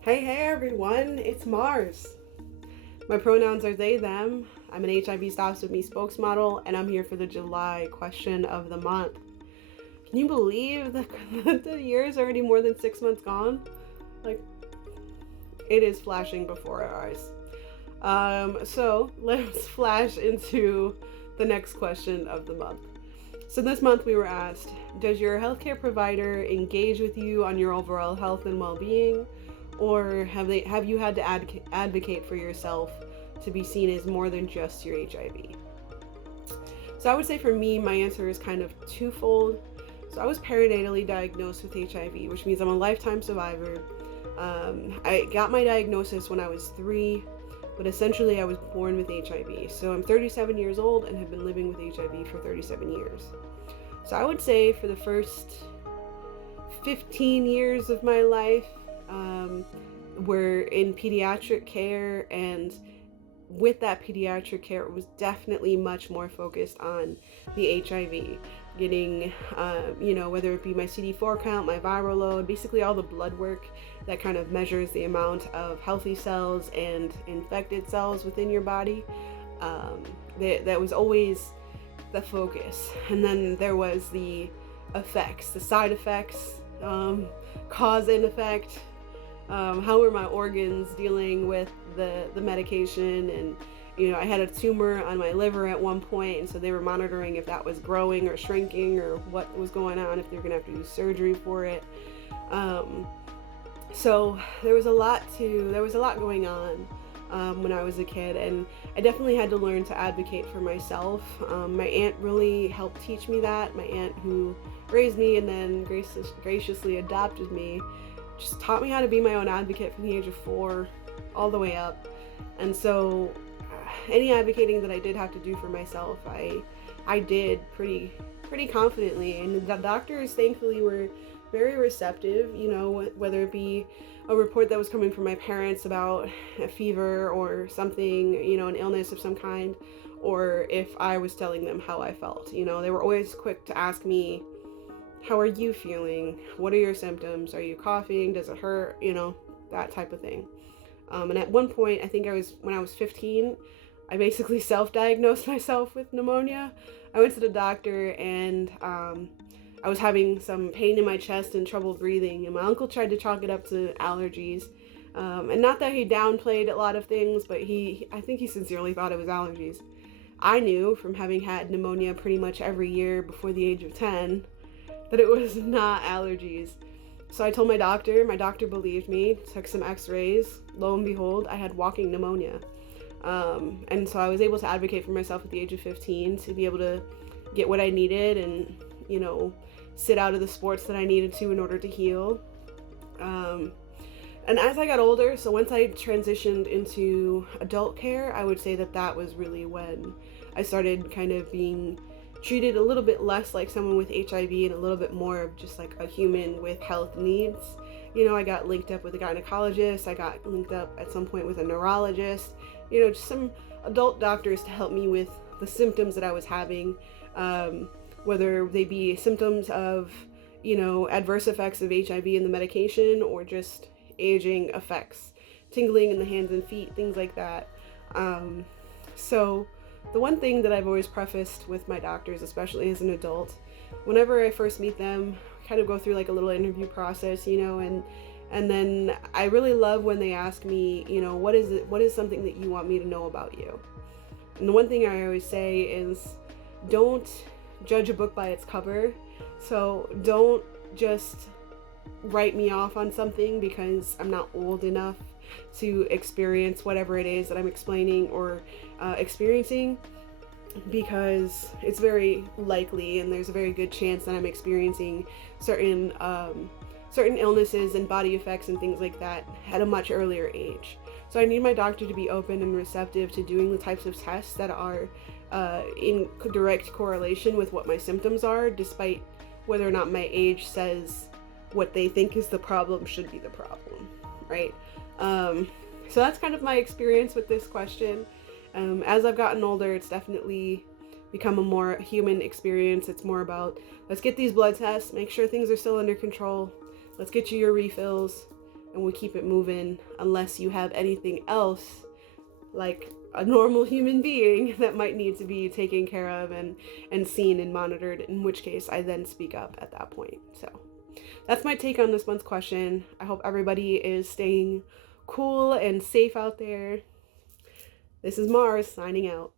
Hey everyone, it's Marz. My pronouns are they, them. I'm an HIV Stops With Me spokesmodel, and I'm here for the July question of the month. Can you believe that the year is already more than 6 months gone? Like, it is flashing before our eyes. So let's flash into the next question of the month. So this month we were asked, does your healthcare provider engage with you on your overall health and well-being? Or have you had to advocate for yourself to be seen as more than just your HIV? So I would say for me, my answer is kind of twofold. So I was perinatally diagnosed with HIV, which means I'm a lifetime survivor. I got my diagnosis when I was 3, but essentially I was born with HIV. So I'm 37 years old and have been living with HIV for 37 years. So I would say for the first 15 years of my life, were in pediatric care, and with that pediatric care, it was definitely much more focused on the HIV, getting, whether it be my CD4 count, my viral load, basically all the blood work that kind of measures the amount of healthy cells and infected cells within your body. That was always the focus. And then there was the effects, the side effects, cause and effect. How were my organs dealing with the medication? And I had a tumor on my liver at one point, and so they were monitoring if that was growing or shrinking or what was going on, if they're gonna have to do surgery for it. So there was a lot going on when I was a kid, and I definitely had to learn to advocate for myself. My aunt really helped teach me that. My aunt, who raised me and then graciously adopted me, just taught me how to be my own advocate from the age of 4 all the way up. And so any advocating that I did have to do for myself, I did pretty confidently. And the doctors thankfully were very receptive, whether it be a report that was coming from my parents about a fever or something, an illness of some kind, or if I was telling them how I felt. They were always quick to ask me, how are you feeling? What are your symptoms? Are you coughing? Does it hurt? That type of thing. And at one point, I think when I was 15, I basically self-diagnosed myself with pneumonia. I went to the doctor, and I was having some pain in my chest and trouble breathing, and my uncle tried to chalk it up to allergies. And not that he downplayed a lot of things, but I think he sincerely thought it was allergies. I knew from having had pneumonia pretty much every year before the age of 10 that it was not allergies. So I told my doctor believed me, took some x-rays. Lo and behold, I had walking pneumonia. And so I was able to advocate for myself at the age of 15 to be able to get what I needed and, sit out of the sports that I needed to in order to heal. And as I got older, so once I transitioned into adult care, I would say that was really when I started kind of being treated a little bit less like someone with HIV and a little bit more of just like a human with health needs. I got linked up with a gynecologist. I got linked up at some point with a neurologist, just some adult doctors to help me with the symptoms that I was having, whether they be symptoms of, adverse effects of HIV and the medication, or just aging effects, tingling in the hands and feet, things like that. So the one thing that I've always prefaced with my doctors, especially as an adult, whenever I first meet them, kind of go through like a little interview process, and then I really love when they ask me, what is something that you want me to know about you? And the one thing I always say is, don't judge a book by its cover. So don't just write me off on something because I'm not old enough to experience whatever it is that I'm explaining or experiencing, because it's very likely and there's a very good chance that I'm experiencing certain illnesses and body effects and things like that at a much earlier age. So I need my doctor to be open and receptive to doing the types of tests that are in direct correlation with what my symptoms are, despite whether or not my age says what they think is the problem should be the problem, right? So that's kind of my experience with this question. As I've gotten older, it's definitely become a more human experience. It's more about, let's get these blood tests, make sure things are still under control, let's get you your refills, and and we keep it moving unless you have anything else like a normal human being that might need to be taken care of and seen and monitored, in which case I then speak up at that point. So that's my take on this month's question. I hope everybody is staying cool and safe out there. This is Marz signing out.